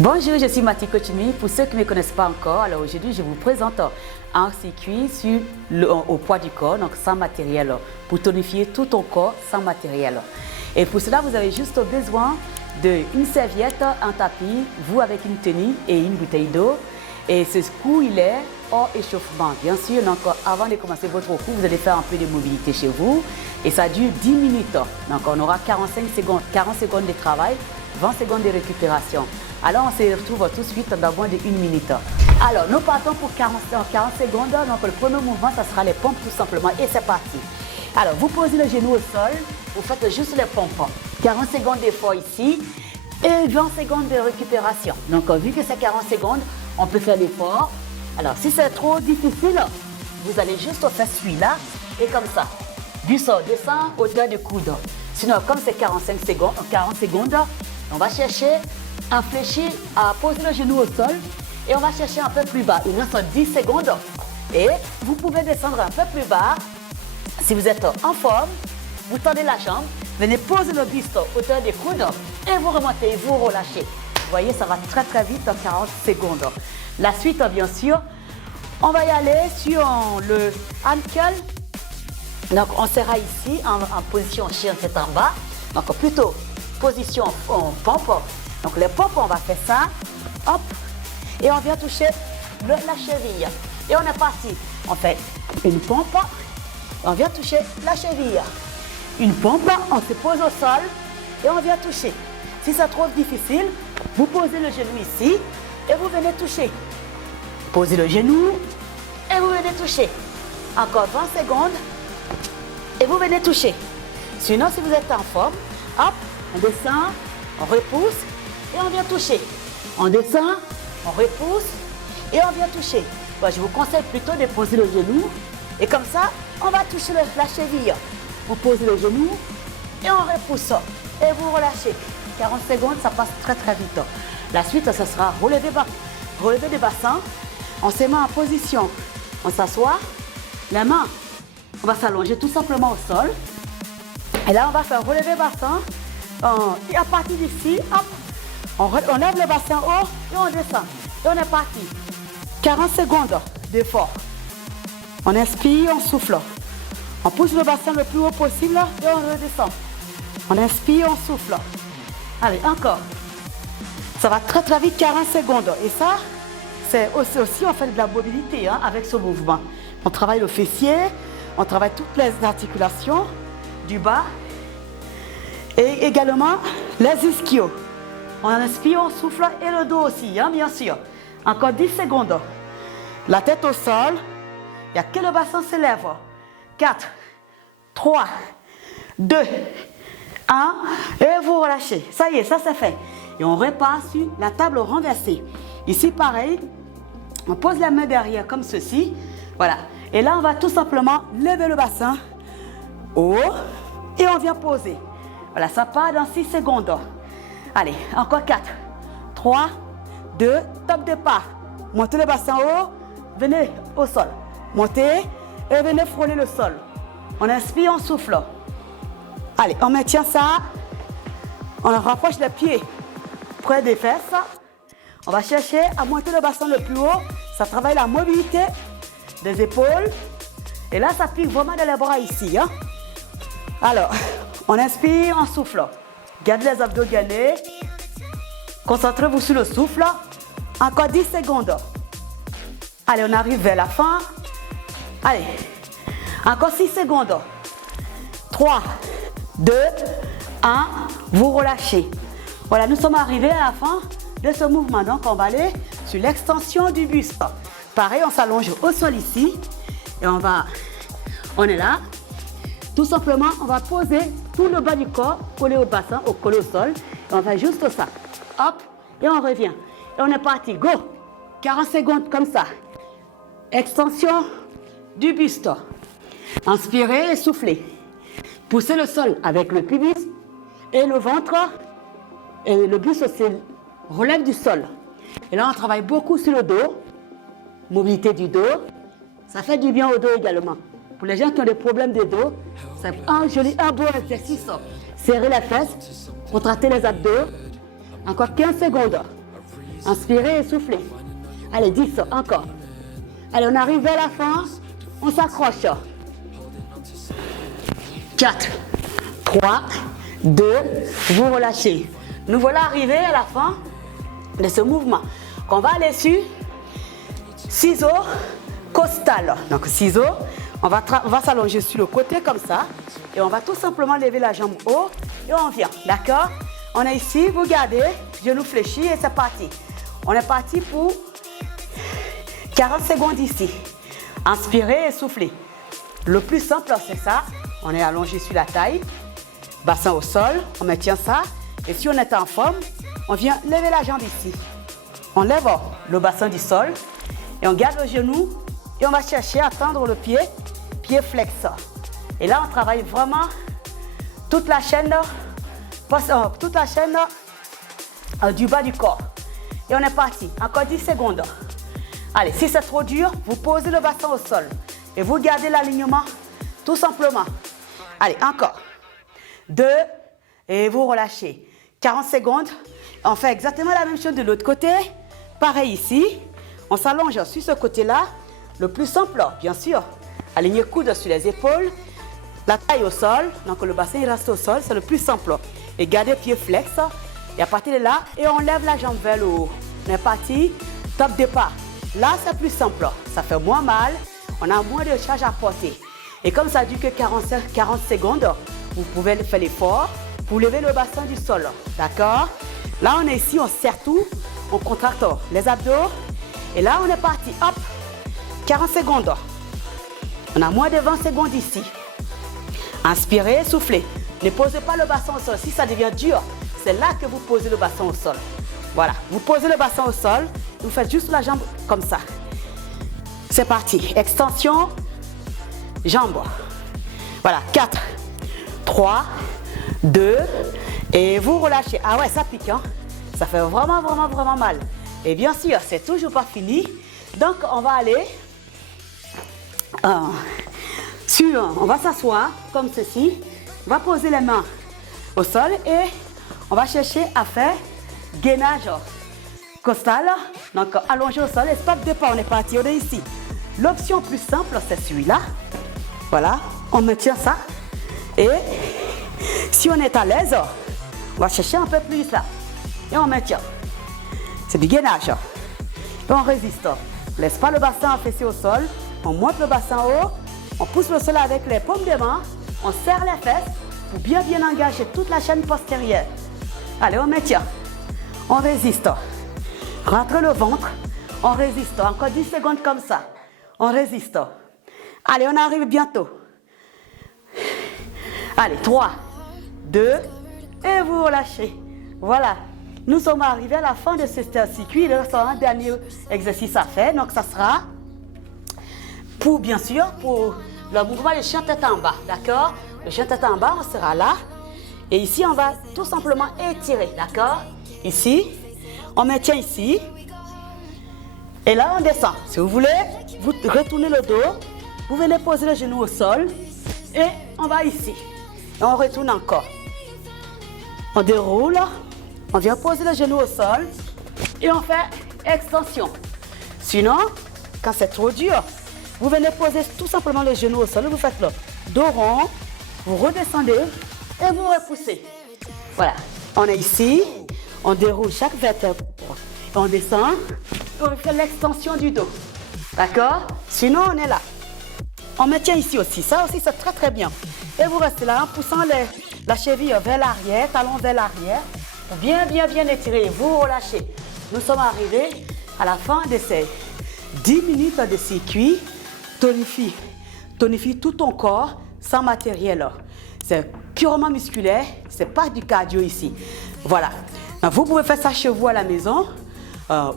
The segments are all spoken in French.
Bonjour, je suis Mathie Kochimi. Pour ceux qui ne me connaissent pas encore, alors aujourd'hui je vous présente un circuit au poids du corps, donc sans matériel, pour tonifier tout ton corps sans matériel. Et pour cela, vous avez juste besoin d'une serviette, un tapis, vous avec une tenue et une bouteille d'eau. Et ce coup, il est hors échauffement. Bien sûr, donc avant de commencer votre cours, vous allez faire un peu de mobilité chez vous. Et ça dure 10 minutes. Donc on aura 40 secondes de travail, 20 secondes de récupération. Alors on se retrouve tout de suite dans moins de 1 minute. Alors nous partons pour 40 secondes. Donc le premier mouvement, ça sera les pompes tout simplement. Et c'est parti. Alors vous posez le genou au sol, vous faites juste les pompes. 40 secondes d'effort ici et 20 secondes de récupération. Donc vu que c'est 40 secondes, on peut faire l'effort. Alors si c'est trop difficile, vous allez juste faire celui-là et comme ça. Du sol, descend, hauteur de coude. Sinon, comme c'est 40 secondes, on va chercher à fléchir, à poser le genou au sol et on va chercher un peu plus bas. Il reste 10 secondes et vous pouvez descendre un peu plus bas. Si vous êtes en forme, vous tendez la jambe, venez poser le buste hauteur des coudes et vous remontez et vous relâchez. Vous voyez, ça va très très vite en 40 secondes. La suite, bien sûr, on va y aller sur le ankle. Donc on sera ici en position chien tête en bas. Donc plutôt position pompe. Donc les pompes, on va faire ça. Hop. Et on vient toucher la cheville. Et on est parti. On fait une pompe. On vient toucher la cheville. Une pompe, on se pose au sol et on vient toucher. Si c'est trop difficile, vous posez le genou ici et vous venez toucher. Posez le genou et vous venez toucher. Encore 20 secondes et vous venez toucher. Sinon, si vous êtes en forme, hop, on descend, on repousse et on vient toucher. On descend, on repousse et on vient toucher. Bon, je vous conseille plutôt de poser le genou et comme ça, on va toucher la cheville. Vous posez le genou et on repousse et vous relâchez. 40 secondes, ça passe très très vite. La suite, ça sera relever des bassins. On se met en position. On s'assoit. Les mains, on va s'allonger tout simplement au sol. Et là, on va faire relever bassin. Et à partir d'ici, hop, on lève le bassin haut et on descend. Et on est parti. 40 secondes d'effort. On inspire, on souffle. On pousse le bassin le plus haut possible et on redescend. On inspire, on souffle. Allez, encore. Ça va très très vite, 40 secondes. Et ça, c'est aussi, on fait de la mobilité avec ce mouvement. On travaille le fessier, on travaille toutes les articulations du bas et également les ischios. On inspire, on souffle et le dos aussi, bien sûr. Encore 10 secondes. La tête au sol. Il n'y a que le bassin se lève. 4, 3, 2, 1. Et vous relâchez. Ça y est, ça c'est fait. Et on repart sur la table renversée. Ici, pareil. On pose la main derrière comme ceci. Voilà. Et là, on va tout simplement lever le bassin haut et on vient poser. Voilà, ça part dans 6 secondes. Allez, encore 4, 3, 2, top départ. Montez le bassin haut, venez au sol. Montez et venez frôler le sol. On inspire, on souffle. Allez, on maintient ça. On rapproche les pieds près des fesses. On va chercher à monter le bassin le plus haut. Ça travaille la mobilité des épaules. Et là, ça pique vraiment dans les bras ici. Alors, on inspire, on souffle. Gardez les abdos gainés. Concentrez-vous sur le souffle. Encore 10 secondes. Allez, on arrive vers la fin. Allez, encore 6 secondes. 3, 2, 1. Vous relâchez. Voilà, nous sommes arrivés à la fin de ce mouvement. Donc, on va aller sur l'extension du buste. Pareil, on s'allonge au sol ici. Et on est là. Tout simplement, on va poser tout le bas du corps, collé au bassin, collé au sol. Et on fait juste ça. Hop, et on revient. Et on est parti. Go. 40 secondes comme ça. Extension du buste. Inspirez et soufflez. Poussez le sol avec le pubis et le ventre. Et le buste se relève du sol. Et là, on travaille beaucoup sur le dos. Mobilité du dos. Ça fait du bien au dos également. Pour les gens qui ont des problèmes de dos, c'est un bon exercice. Serrez les fesses, contractez les abdos. Encore 15 secondes. Inspirez et soufflez. Allez, 10, encore. Allez, on arrive vers la fin. On s'accroche. 4, 3, 2, vous relâchez. Nous voilà arrivés à la fin de ce mouvement. On va aller sur ciseaux costal. Donc ciseaux, on va s'allonger sur le côté comme ça. Et on va tout simplement lever la jambe haut et on vient. D'accord? On est ici, vous gardez, genou fléchi et c'est parti. On est parti pour 40 secondes ici. Inspirez et soufflez. Le plus simple, c'est ça. On est allongé sur la taille. Bassin au sol, on maintient ça. Et si on est en forme, on vient lever la jambe ici. On lève le bassin du sol et on garde le genou et on va chercher à tendre le pied flex. Et là, on travaille vraiment toute la chaîne du bas du corps. Et on est parti. Encore 10 secondes. Allez, si c'est trop dur, vous posez le bassin au sol et vous gardez l'alignement tout simplement. Allez, encore. 2 et vous relâchez. 40 secondes. On fait exactement la même chose de l'autre côté. Pareil ici. On s'allonge sur ce côté-là. Le plus simple, bien sûr. Alignez coude sur les épaules. La taille au sol. Donc le bassin il reste au sol. C'est le plus simple. Et gardez pied flex. Et à partir de là, et on lève la jambe vers le haut. On est parti. Top départ. Là, c'est plus simple. Ça fait moins mal. On a moins de charge à porter. Et comme ça dure que 40 secondes, vous pouvez faire l'effort pour lever le bassin du sol. D'accord? Là, on est ici, on serre tout. On contracte les abdos. Et là, on est parti. Hop. 40 secondes. On a moins de 20 secondes ici. Inspirez, soufflez. Ne posez pas le bassin au sol. Si ça devient dur, c'est là que vous posez le bassin au sol. Voilà. Vous posez le bassin au sol. Vous faites juste la jambe comme ça. C'est parti. Extension. Jambes. Voilà. 4, 3, 2. Et vous relâchez. Ah ouais, ça pique. Hein? Ça fait vraiment, vraiment, vraiment mal. Et bien sûr, c'est toujours pas fini. Donc, on va aller on va s'asseoir comme ceci. On va poser les mains au sol et on va chercher à faire gainage costal. Donc, allongé au sol et stop départ. On est parti, on est ici. L'option plus simple, c'est celui-là. Voilà, on maintient ça. Et si on est à l'aise, on va chercher un peu plus là. Et on maintient. C'est du gainage. Et on résiste. On laisse pas le bassin affaissé au sol. On monte le bassin haut. On pousse le sol avec les paumes des mains. On serre les fesses pour bien engager toute la chaîne postérieure. Allez, on maintient. On résiste. Rentre le ventre. On résiste. Encore 10 secondes comme ça. On résiste. Allez, on arrive bientôt. Allez, 3, 2, et vous relâchez. Voilà. Nous sommes arrivés à la fin de ce circuit. Il reste un dernier exercice à faire. Donc, ça sera pour, bien sûr, pour le mouvement de chien tête en bas. D'accord? Le chien tête en bas, on sera là. Et ici, on va tout simplement étirer. D'accord? Ici, on maintient ici. Et là, on descend. Si vous voulez, vous retournez le dos. Vous venez poser le genou au sol. Et on va ici. Et on retourne encore. On déroule. On vient poser le genou au sol. Et on fait extension. Sinon, quand c'est trop dur, vous venez poser tout simplement le genou au sol. Vous faites le dos rond. Vous redescendez. Et vous repoussez. Voilà. On est ici. On déroule chaque vertèbre. On descend. Et on fait l'extension du dos. D'accord? Sinon, on est là. On maintient ici aussi. Ça aussi, c'est très très bien. Et vous restez là en poussant la cheville vers l'arrière, talon vers l'arrière. Pour bien étirer. Vous relâchez. Nous sommes arrivés à la fin de ces 10 minutes de circuit. Tonifie tout ton corps sans matériel. C'est purement musculaire. C'est pas du cardio ici. Voilà. Donc, vous pouvez faire ça chez vous à la maison,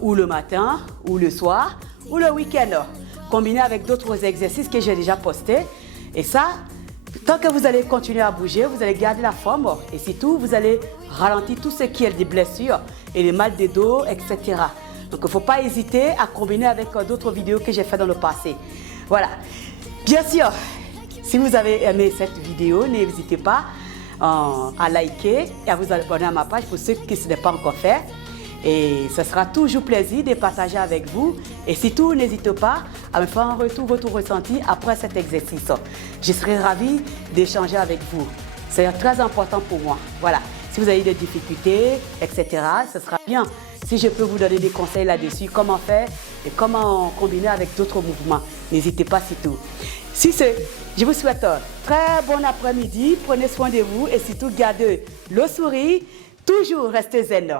ou le matin, ou le soir, ou le week-end. Combiné avec d'autres exercices que j'ai déjà postés. Et ça, tant que vous allez continuer à bouger, vous allez garder la forme. Et surtout, vous allez ralentir tout ce qui est des blessures et les mal de dos, etc. Donc, il ne faut pas hésiter à combiner avec d'autres vidéos que j'ai faites dans le passé. Voilà. Bien sûr, si vous avez aimé cette vidéo, n'hésitez pas à liker et à vous abonner à ma page pour ceux qui ne l'ont pas encore fait. Et ce sera toujours plaisir de partager avec vous. Et surtout, n'hésitez pas à me faire un retour, votre ressenti après cet exercice. Je serai ravie d'échanger avec vous. C'est très important pour moi. Voilà. Si vous avez des difficultés, etc., ce sera bien si je peux vous donner des conseils là-dessus, comment faire et comment combiner avec d'autres mouvements. N'hésitez pas surtout. Si c'est, je vous souhaite un très bon après-midi. Prenez soin de vous et surtout gardez le sourire. Toujours restez zen.